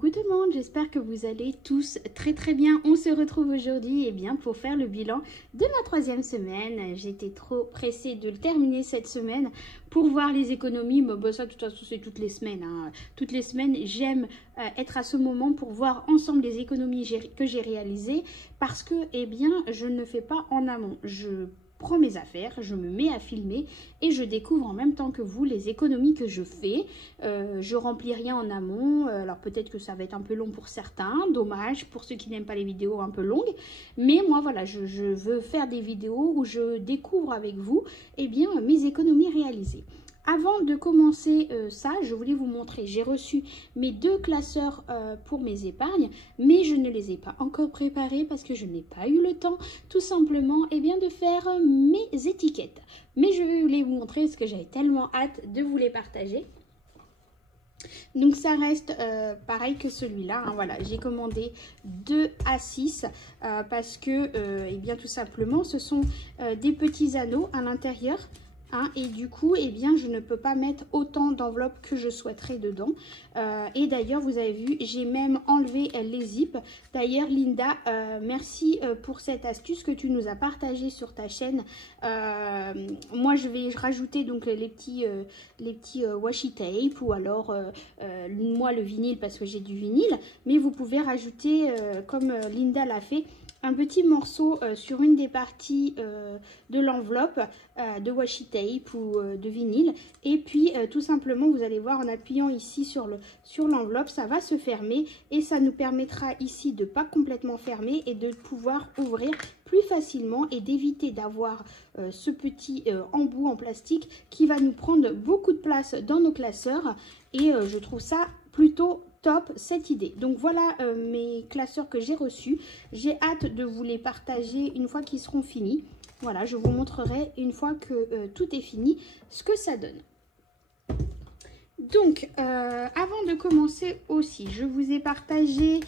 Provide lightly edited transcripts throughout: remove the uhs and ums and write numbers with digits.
Coucou tout le monde, j'espère que vous allez tous très bien. On se retrouve aujourd'hui pour faire le bilan de ma 3e semaine. J'étais trop pressée de le terminer cette semaine pour voir les économies. Mais ça de toute façon c'est toutes les semaines. Toutes les semaines j'aime être à ce moment pour voir ensemble les économies que j'ai réalisées parce que je ne fais pas en amont. Je prends mes affaires, je me mets à filmer et je découvre en même temps que vous les économies que je fais. Je remplis rien en amont, alors peut-être que ça va être un peu long pour certains, dommage pour ceux qui n'aiment pas les vidéos un peu longues, mais moi voilà, je veux faire des vidéos où je découvre avec vous mes économies réalisées. Avant de commencer ça, je voulais vous montrer, j'ai reçu mes 2 classeurs pour mes épargnes, mais je ne les ai pas encore préparés parce que je n'ai pas eu le temps tout simplement de faire mes étiquettes. Mais je vais vous les montrer parce que j'avais tellement hâte de vous les partager. Donc ça reste pareil que celui-là, voilà, j'ai commandé 2 A6 parce que tout simplement ce sont des petits anneaux à l'intérieur. Et du coup, je ne peux pas mettre autant d'enveloppes que je souhaiterais dedans. Et d'ailleurs, vous avez vu, j'ai même enlevé les zips. D'ailleurs, Linda, merci pour cette astuce que tu nous as partagée sur ta chaîne. Moi, je vais rajouter donc les petits washi tape ou alors moi le vinyle parce que j'ai du vinyle. Mais vous pouvez rajouter, comme Linda l'a fait, un petit morceau sur une des parties de l'enveloppe de washi tape ou de vinyle, et puis tout simplement vous allez voir en appuyant ici sur l'enveloppe, ça va se fermer et ça nous permettra ici de pas complètement fermer et de pouvoir ouvrir plus facilement et d'éviter d'avoir ce petit embout en plastique qui va nous prendre beaucoup de place dans nos classeurs, et je trouve ça plutôt top cette idée. Donc voilà mes classeurs que j'ai reçus. J'ai hâte de vous les partager une fois qu'ils seront finis. Voilà, je vous montrerai une fois que tout est fini ce que ça donne. Donc avant de commencer aussi, je vous ai partagé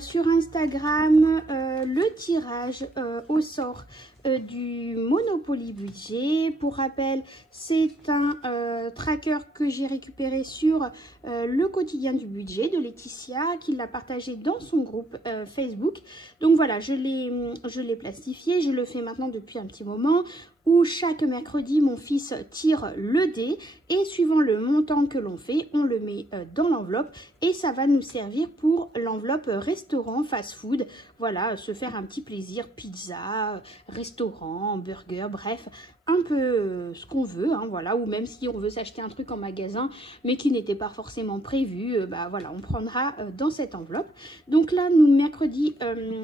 sur Instagram le tirage au sort du Monopoly Budget. Pour rappel, c'est un tracker que j'ai récupéré sur le quotidien du budget de Laetitia, qui l'a partagé dans son groupe Facebook. Donc voilà, je l'ai plastifié, je le fais maintenant depuis un petit moment, où chaque mercredi, mon fils tire le dé et suivant le montant que l'on fait, on le met dans l'enveloppe et ça va nous servir pour l'enveloppe restaurant, fast-food. Voilà, se faire un petit plaisir, pizza, restaurant, burger, bref, un peu ce qu'on veut, voilà, ou même si on veut s'acheter un truc en magasin mais qui n'était pas forcément prévu, voilà, on prendra dans cette enveloppe. Donc là, nous, mercredi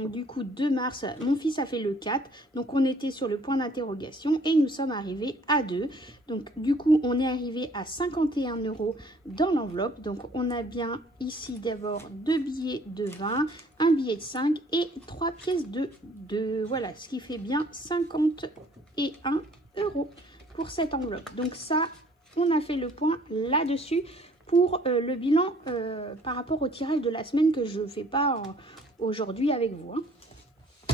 du coup 2 mars, mon fils a fait le 4, donc on était sur le point d'interrogation et nous sommes arrivés à 2. Donc du coup, on est arrivé à 51 € dans l'enveloppe. Donc on a bien ici d'abord 2 billets de 20, un billet de 5 et 3 pièces de 2. Voilà, ce qui fait bien 51 € pour cette enveloppe. Donc ça, on a fait le point là-dessus pour le bilan par rapport au tirage de la semaine que je ne fais pas aujourd'hui avec vous.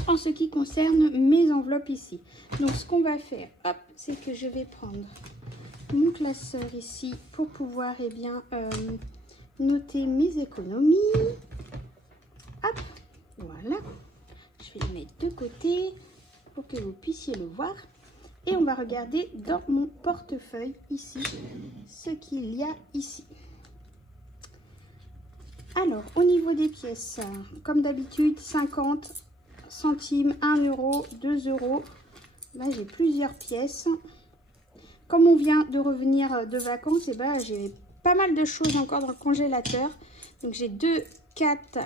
En ce qui concerne mes enveloppes ici. Donc ce qu'on va faire, hop, c'est que je vais prendre mon classeur ici pour pouvoir noter mes économies. Hop, voilà. Je vais le mettre de côté pour que vous puissiez le voir. Et on va regarder dans mon portefeuille ici ce qu'il y a ici. Alors, au niveau des pièces, comme d'habitude, 50 centimes, 1 €, 2 €. Là, j'ai plusieurs pièces. Comme on vient de revenir de vacances, j'ai pas mal de choses encore dans le congélateur. Donc, j'ai 2, 4,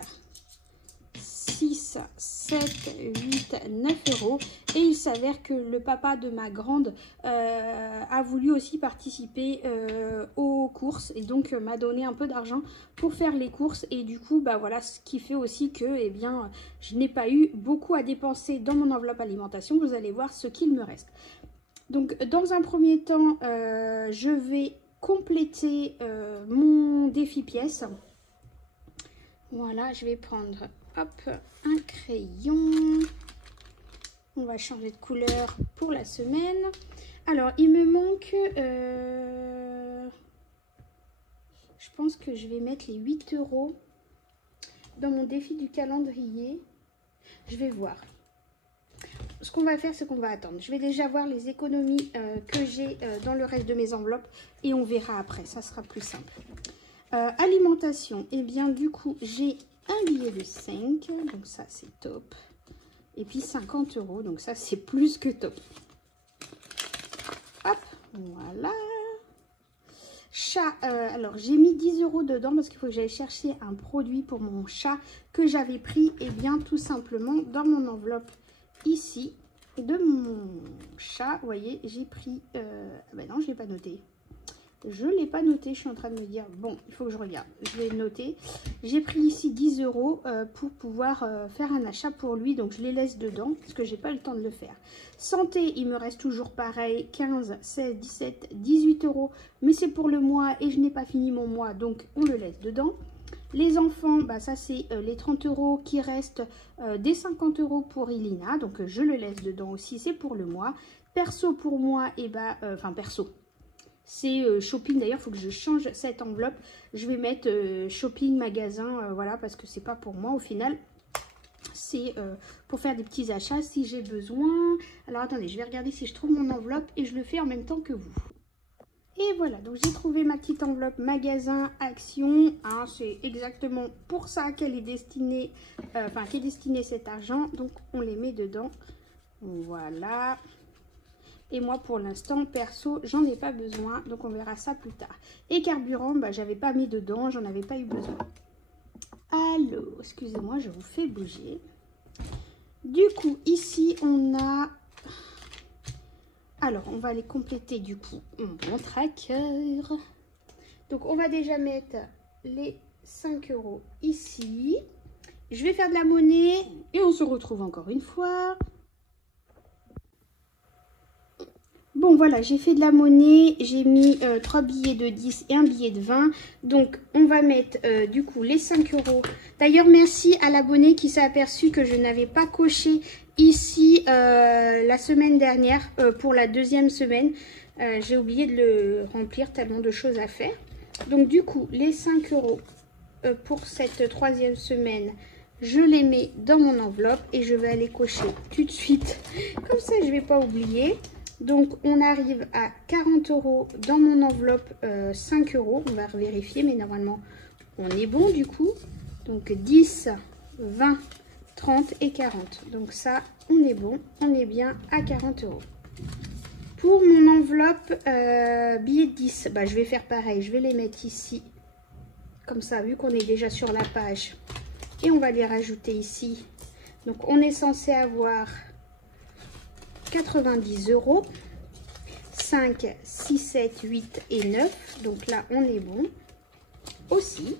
6, 7, 8, 9 €. Et il s'avère que le papa de ma grande a voulu aussi participer aux courses. Et donc m'a donné un peu d'argent pour faire les courses. Et du coup, voilà, ce qui fait aussi que je n'ai pas eu beaucoup à dépenser dans mon enveloppe alimentation. Vous allez voir ce qu'il me reste. Donc dans un premier temps, je vais compléter mon défi pièce. Voilà, je vais prendre hop, un crayon. On va changer de couleur pour la semaine. Alors, il me manque... je pense que je vais mettre les 8 €. dans mon défi du calendrier. Je vais voir. Ce qu'on va faire, c'est qu'on va attendre. Je vais déjà voir les économies que j'ai dans le reste de mes enveloppes et on verra après. Ça sera plus simple. Alimentation. Et bien, du coup, j'ai un billet de 5. Donc ça, c'est top. Et puis 50 €. Donc ça, c'est plus que top. Hop, voilà. Chat, alors j'ai mis 10 € dedans parce qu'il faut que j'aille chercher un produit pour mon chat que j'avais pris, et bien tout simplement dans mon enveloppe ici de mon chat. Vous voyez, j'ai pris, ben non, je l'ai pas noté. Je ne l'ai pas noté, je suis en train de me dire, bon, il faut que je regarde, je vais noter. J'ai pris ici 10 € pour pouvoir faire un achat pour lui, donc je les laisse dedans, parce que j'ai pas le temps de le faire. Santé, il me reste toujours pareil, 15, 16, 17, 18 €, mais c'est pour le mois et je n'ai pas fini mon mois, donc on le laisse dedans. Les enfants, bah ça c'est les 30 € qui restent des 50 € pour Ilina, donc je le laisse dedans aussi, c'est pour le mois. Perso pour moi, et bah, enfin perso. C'est shopping, d'ailleurs, il faut que je change cette enveloppe. Je vais mettre shopping, magasin, voilà, parce que c'est pas pour moi au final. C'est pour faire des petits achats si j'ai besoin. Alors, attendez, je vais regarder si je trouve mon enveloppe et je le fais en même temps que vous. Et voilà, donc j'ai trouvé ma petite enveloppe magasin action. Hein, c'est exactement pour ça qu'elle est destinée, qu'est destiné cet argent. Donc, on les met dedans. Voilà. Et moi, pour l'instant, perso, j'en ai pas besoin. Donc, on verra ça plus tard. Et carburant, bah, j'avais pas mis dedans. J'en avais pas eu besoin. Alors, excusez-moi, je vous fais bouger. Du coup, ici, on a... Alors, on va aller compléter, du coup, mon tracker. Donc, on va déjà mettre les 5 € ici. Je vais faire de la monnaie. Et on se retrouve encore une fois. Bon, voilà, j'ai fait de la monnaie, j'ai mis 3 billets de 10 et un billet de 20. Donc, on va mettre du coup les 5 €. D'ailleurs, merci à l'abonné qui s'est aperçu que je n'avais pas coché ici la semaine dernière pour la deuxième semaine. J'ai oublié de le remplir, tellement de choses à faire. Donc, du coup, les 5 € pour cette troisième semaine, je les mets dans mon enveloppe et je vais aller cocher tout de suite. Comme ça, je ne vais pas oublier. Donc, on arrive à 40 € dans mon enveloppe, 5 €. On va vérifier, mais normalement, on est bon du coup. Donc, 10, 20, 30 et 40. Donc, ça, on est bon. On est bien à 40 €. Pour mon enveloppe, billet de 10, bah, je vais faire pareil. Je vais les mettre ici. Comme ça, vu qu'on est déjà sur la page. Et on va les rajouter ici. Donc, on est censé avoir... 90 €, 5, 6, 7, 8 et 9. Donc là, on est bon aussi.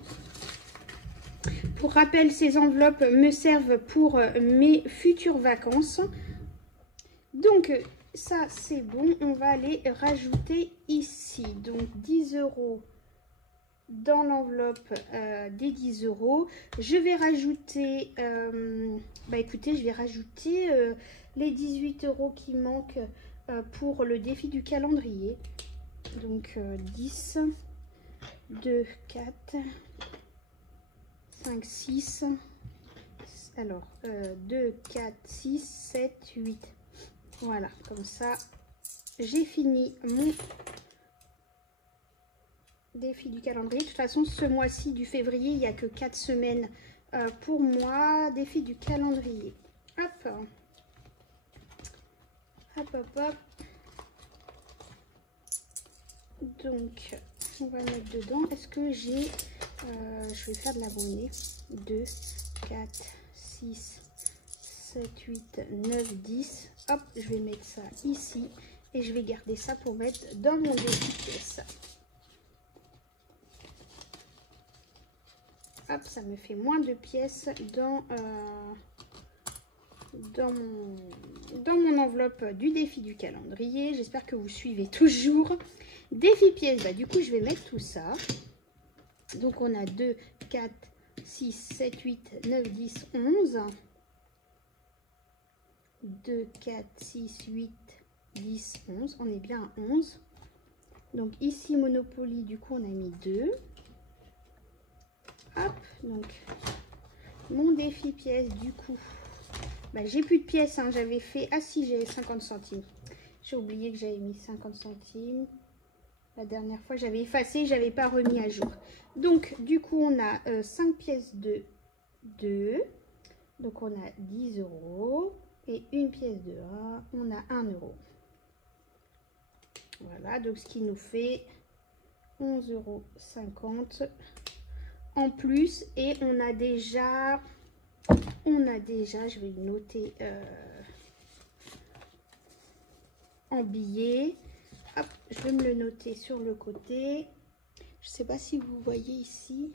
Pour rappel, ces enveloppes me servent pour mes futures vacances. Donc, ça, c'est bon. On va les rajouter ici. Donc, 10 € dans l'enveloppe des 10 €. Je vais rajouter... bah écoutez, je vais rajouter... les 18 € qui manquent pour le défi du calendrier. Donc 10, 2, 4, 5, 6. Alors 2, 4, 6, 7, 8. Voilà, comme ça, j'ai fini mon défi du calendrier. De toute façon, ce mois-ci du février, il n'y a que 4 semaines pour moi. Défi du calendrier. Hop. Hop, hop, hop. Donc, on va mettre dedans. Est-ce que j'ai... je vais faire de la monnaie. 2, 4, 6, 7, 8, 9, 10. Hop, je vais mettre ça ici. Et je vais garder ça pour mettre dans mon défi de pièces. Hop, ça me fait moins de pièces dans mon enveloppe du défi du calendrier. J'espère que vous suivez toujours. Défi pièces, bah, du coup, je vais mettre tout ça. Donc, on a 2, 4, 6, 7, 8, 9, 10, 11. 2, 4, 6, 8, 10, 11. On est bien à 11. Donc, ici, Monopoly, du coup, on a mis 2. Hop, donc mon défi pièces, du coup, bah, j'ai plus de pièces, hein, j'avais fait, ah si, j'ai 50 centimes. J'ai oublié que j'avais mis 50 centimes. La dernière fois, j'avais effacé, j'avais pas remis à jour. Donc, du coup, on a 5 pièces de 2. Donc, on a 10 € et une pièce de 1, on a 1 €. Voilà, donc ce qui nous fait 11,50 € en plus. Et on a déjà, je vais le noter en billets. Hop, je vais me le noter sur le côté. Je ne sais pas si vous voyez ici.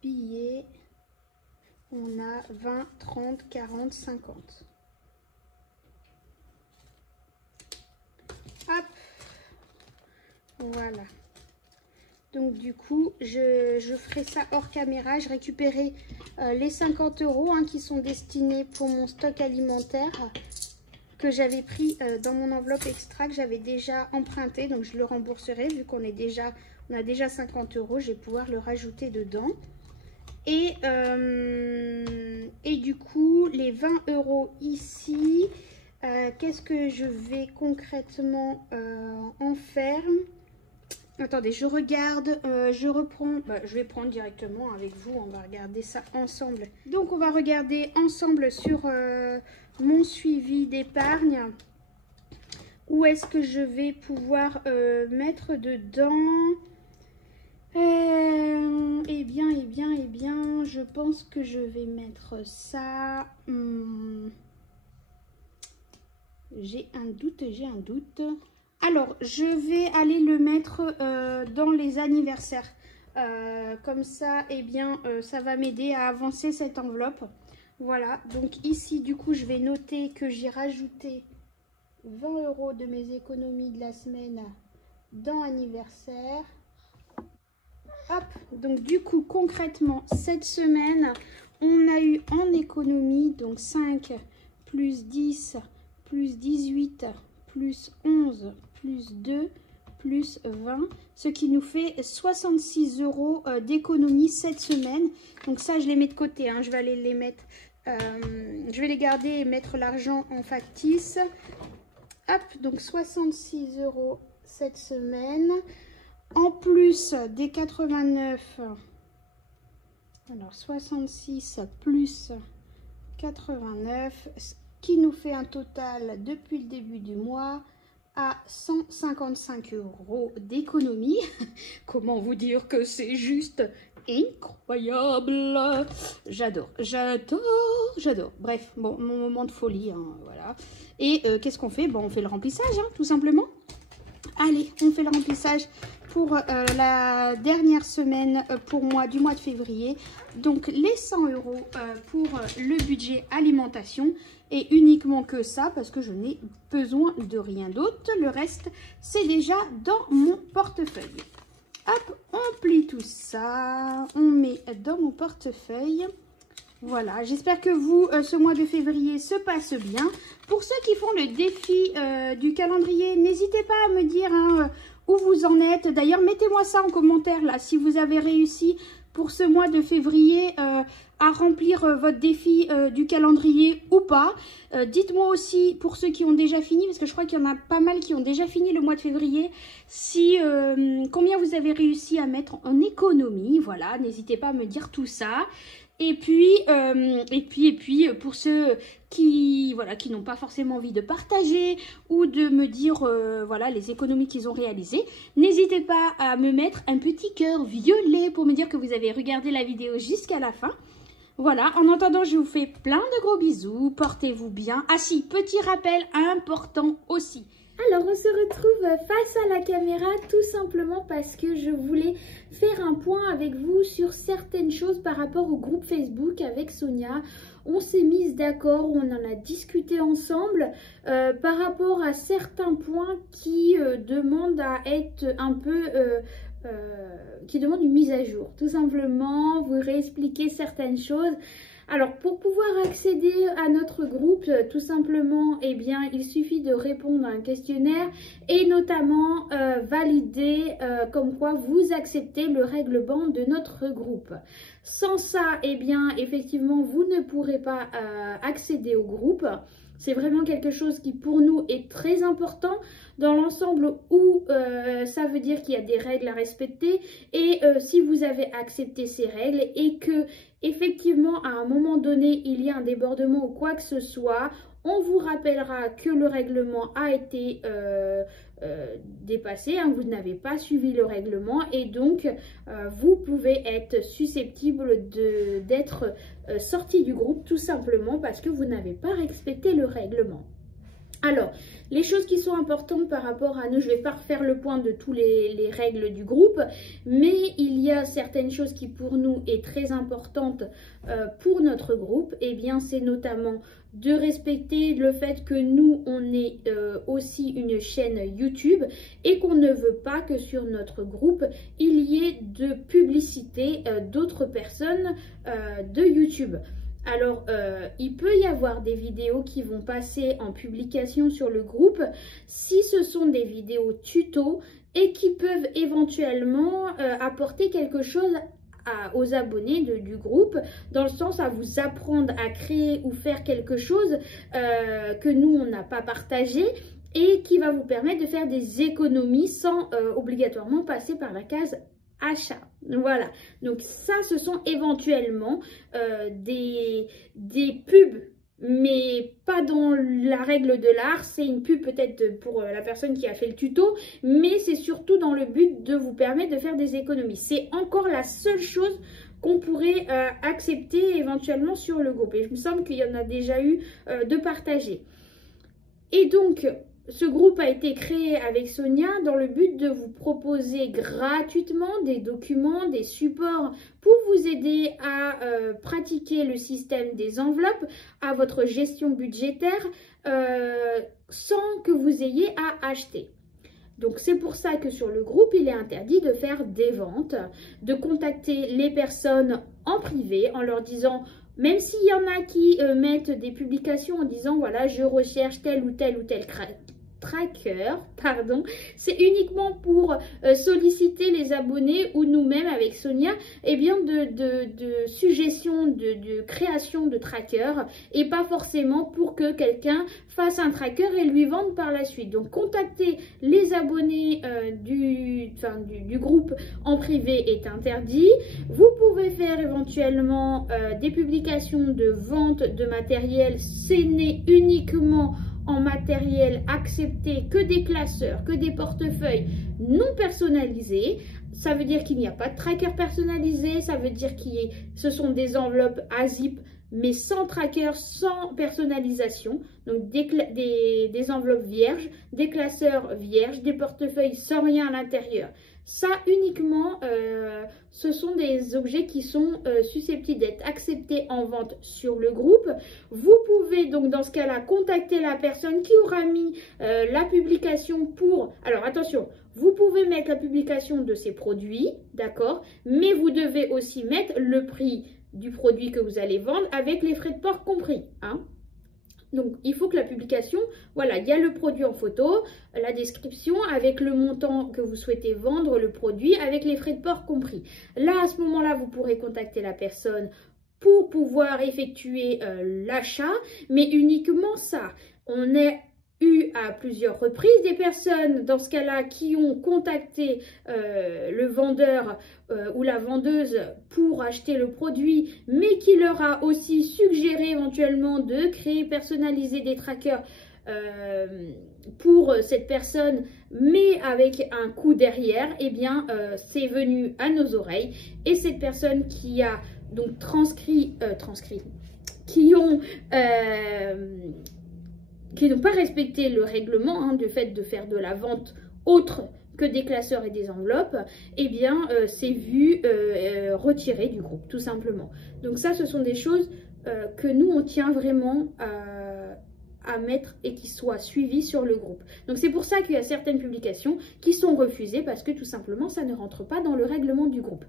Billets. On a 20, 30, 40, 50. Hop. Voilà. Donc du coup, je ferai ça hors caméra. Je récupérerai les 50 € hein, qui sont destinés pour mon stock alimentaire que j'avais pris dans mon enveloppe extra que j'avais déjà emprunté. Donc je le rembourserai vu qu'on a déjà 50 €. Je vais pouvoir le rajouter dedans. Et du coup, les 20 € ici, qu'est-ce que je vais concrètement en faire? Attendez, je regarde, je reprends, je vais prendre directement avec vous, on va regarder ça ensemble. Donc on va regarder ensemble sur mon suivi d'épargne. Où est-ce que je vais pouvoir mettre dedans? Eh bien, je pense que je vais mettre ça. J'ai un doute. Alors, je vais aller le mettre dans les anniversaires. Comme ça, eh bien, ça va m'aider à avancer cette enveloppe. Voilà, donc ici, du coup, je vais noter que j'ai rajouté 20 € de mes économies de la semaine dans anniversaire. Hop, donc du coup, concrètement, cette semaine, on a eu en économie, donc 5 plus 10 plus 18 plus 11 plus 2 plus 20, ce qui nous fait 66 € d'économie cette semaine. Donc ça, je les mets de côté, hein. Je vais aller les mettre, je vais les garder et mettre l'argent en factice. Hop, donc 66 € cette semaine. En plus des 89, alors 66 plus 89, ce qui nous fait un total depuis le début du mois à 155 € d'économie. Comment vous dire que c'est juste incroyable. J'adore. Bref, bon, mon moment de folie, hein, voilà. Et qu'est-ce qu'on fait? Bon, on fait le remplissage, hein, tout simplement. Allez, on fait le remplissage pour la dernière semaine pour moi du mois de février. Donc les 100 € pour le budget alimentation et uniquement que ça parce que je n'ai besoin de rien d'autre. Le reste, c'est déjà dans mon portefeuille. Hop, on plie tout ça, on met dans mon portefeuille. Voilà, j'espère que vous, ce mois de février se passe bien. Pour ceux qui font le défi du calendrier, n'hésitez pas à me dire hein, où vous en êtes. D'ailleurs, mettez-moi ça en commentaire là, si vous avez réussi pour ce mois de février à remplir votre défi du calendrier ou pas. Dites-moi aussi pour ceux qui ont déjà fini, parce que je crois qu'il y en a pas mal qui ont déjà fini le mois de février, si combien vous avez réussi à mettre en économie. Voilà, n'hésitez pas à me dire tout ça. Et puis pour ceux qui n'ont pas forcément envie de partager ou de me dire voilà les économies qu'ils ont réalisées, n'hésitez pas à me mettre un petit cœur violet pour me dire que vous avez regardé la vidéo jusqu'à la fin. Voilà, en attendant, je vous fais plein de gros bisous, portez-vous bien. Ah si, petit rappel important aussi. Alors, on se retrouve face à la caméra tout simplement parce que je voulais faire un point avec vous sur certaines choses par rapport au groupe Facebook avec Sonia. On s'est mise d'accord, on en a discuté ensemble par rapport à certains points qui demandent à être un peu... qui demandent une mise à jour. Tout simplement, vous réexpliquer certaines choses. Alors, pour pouvoir accéder à notre groupe, tout simplement, eh bien, il suffit de répondre à un questionnaire et notamment valider comme quoi vous acceptez le règlement de notre groupe. Sans ça, eh bien, effectivement, vous ne pourrez pas accéder au groupe. C'est vraiment quelque chose qui pour nous est très important dans l'ensemble où ça veut dire qu'il y a des règles à respecter et si vous avez accepté ces règles et que effectivement à un moment donné il y a un débordement ou quoi que ce soit, on vous rappellera que le règlement a été dépassé, hein, vous n'avez pas suivi le règlement et donc vous pouvez être susceptible d'être sorti du groupe tout simplement parce que vous n'avez pas respecté le règlement. Alors, les choses qui sont importantes par rapport à nous, je ne vais pas refaire le point de toutes les règles du groupe, mais il y a certaines choses qui pour nous est très importante pour notre groupe, et bien c'est notamment de respecter le fait que nous, on est aussi une chaîne YouTube et qu'on ne veut pas que sur notre groupe, il y ait de publicité d'autres personnes de YouTube. Alors, il peut y avoir des vidéos qui vont passer en publication sur le groupe si ce sont des vidéos tuto et qui peuvent éventuellement apporter quelque chose aux abonnés du groupe, dans le sens à vous apprendre à créer ou faire quelque chose que nous, on n'a pas partagé et qui va vous permettre de faire des économies sans obligatoirement passer par la case achat. Voilà, donc ça ce sont éventuellement des pubs, mais pas dans la règle de l'art. C'est une pub peut-être pour la personne qui a fait le tuto, mais c'est surtout dans le but de vous permettre de faire des économies. C'est encore la seule chose qu'on pourrait accepter éventuellement sur le groupe, et je me semble qu'il y en a déjà eu de partagés. Et donc ce groupe a été créé avec Sonia dans le but de vous proposer gratuitement des documents, des supports pour vous aider à pratiquer le système des enveloppes, à votre gestion budgétaire, sans que vous ayez à acheter. Donc c'est pour ça que sur le groupe, il est interdit de faire des ventes, de contacter les personnes en privé en leur disant... Même s'il y en a qui mettent des publications en disant voilà, je recherche tel ou tel tracker, pardon, c'est uniquement pour solliciter les abonnés ou nous-mêmes avec Sonia, eh bien de suggestions de création de tracker et pas forcément pour que quelqu'un fasse un tracker et lui vende par la suite. Donc contacter les abonnés du groupe en privé est interdit. Vous pouvez faire éventuellement des publications de vente de matériel, ce n'est uniquement en matériel accepté que des classeurs, que des portefeuilles non personnalisés. Ça veut dire qu'il n'y a pas de tracker personnalisé, ça veut dire que ce sont des enveloppes à zip, mais sans tracker, sans personnalisation. Donc des enveloppes vierges, des classeurs vierges, des portefeuilles sans rien à l'intérieur. Ça uniquement, ce sont des objets qui sont susceptibles d'être acceptés en vente sur le groupe. Vous pouvez donc dans ce cas-là contacter la personne qui aura mis la publication pour... Alors attention, vous pouvez mettre la publication de ces produits, d'accord, mais vous devez aussi mettre le prix du produit que vous allez vendre avec les frais de port compris, hein. Donc, il faut que la publication, voilà, il y a le produit en photo, la description avec le montant que vous souhaitez vendre le produit avec les frais de port compris. Là, à ce moment-là, vous pourrez contacter la personne pour pouvoir effectuer l'achat, mais uniquement ça. On est eu à plusieurs reprises des personnes dans ce cas-là qui ont contacté le vendeur ou la vendeuse pour acheter le produit, mais qui leur a aussi suggéré éventuellement de créer, personnaliser des trackers pour cette personne, mais avec un coût derrière. Eh bien c'est venu à nos oreilles et cette personne qui a donc qui n'ont pas respecté le règlement, hein, du fait de faire de la vente autre que des classeurs et des enveloppes, eh bien c'est vu retiré du groupe, tout simplement. Donc ça, ce sont des choses que nous, on tient vraiment à mettre et qui soient suivies sur le groupe. Donc c'est pour ça qu'il y a certaines publications qui sont refusées parce que tout simplement, ça ne rentre pas dans le règlement du groupe.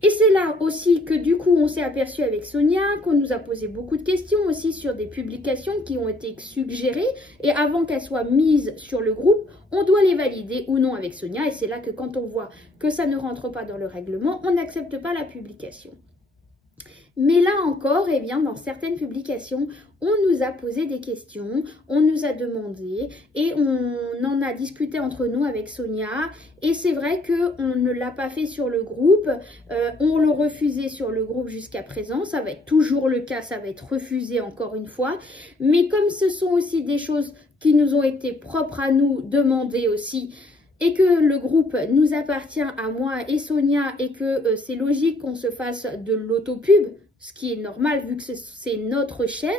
Et c'est là aussi que du coup on s'est aperçu avec Sonia qu'on nous a posé beaucoup de questions aussi sur des publications qui ont été suggérées et avant qu'elles soient mises sur le groupe, on doit les valider ou non avec Sonia et c'est là que quand on voit que ça ne rentre pas dans le règlement, on n'accepte pas la publication. Mais là encore, eh bien, dans certaines publications, on nous a posé des questions, on nous a demandé et on en a discuté entre nous avec Sonia. Et c'est vrai qu'on ne l'a pas fait sur le groupe, on le refusait sur le groupe jusqu'à présent. Ça va être toujours le cas, ça va être refusé encore une fois. Mais comme ce sont aussi des choses qui nous ont été propres à nous, demandées aussi, et que le groupe nous appartient à moi et Sonia et que c'est logique qu'on se fasse de l'autopub, ce qui est normal vu que c'est notre chaîne,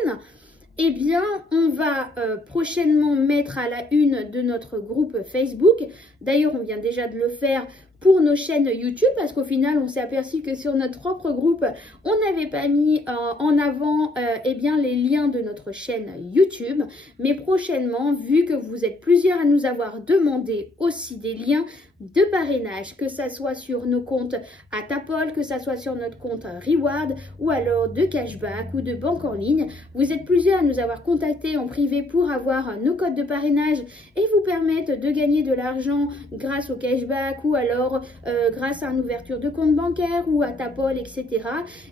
eh bien on va prochainement mettre à la une de notre groupe Facebook. D'ailleurs on vient déjà de le faire pour nos chaînes YouTube parce qu'au final on s'est aperçu que sur notre propre groupe on n'avait pas mis en avant eh bien, les liens de notre chaîne YouTube, mais prochainement vu que vous êtes plusieurs à nous avoir demandé aussi des liens de parrainage, que ça soit sur nos comptes à Tapol, que ça soit sur notre compte Reward ou alors de cashback ou de banque en ligne. Vous êtes plusieurs à nous avoir contactés en privé pour avoir nos codes de parrainage et vous permettre de gagner de l'argent grâce au cashback ou alors grâce à une ouverture de compte bancaire ou à Tapol, etc.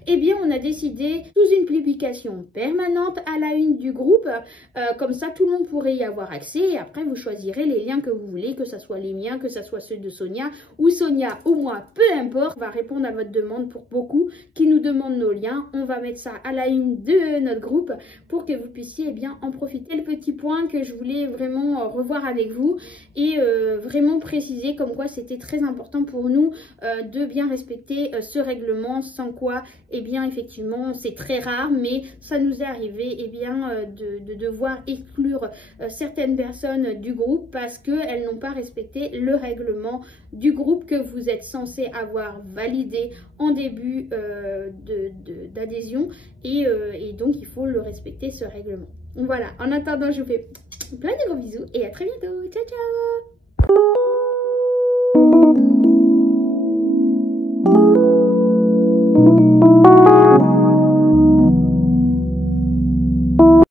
Eh bien, on a décidé sous une publication permanente à la une du groupe, comme ça tout le monde pourrait y avoir accès et après vous choisirez les liens que vous voulez, que ce soit les miens, que ce soit ceux de Sonia ou Sonia ou moi, peu importe, on va répondre à votre demande pour beaucoup qui nous demandent nos liens. On va mettre ça à la une de notre groupe pour que vous puissiez eh bien en profiter. Le petit point que je voulais vraiment revoir avec vous et vraiment préciser comme quoi c'était très important pour nous de bien respecter ce règlement, sans quoi eh bien effectivement c'est très rare mais ça nous est arrivé eh bien de devoir exclure certaines personnes du groupe parce qu'elles n'ont pas respecté le règlement du groupe que vous êtes censé avoir validé en début d'adhésion et donc il faut le respecter ce règlement. Voilà, en attendant je vous fais plein de gros bisous et à très bientôt, ciao ciao.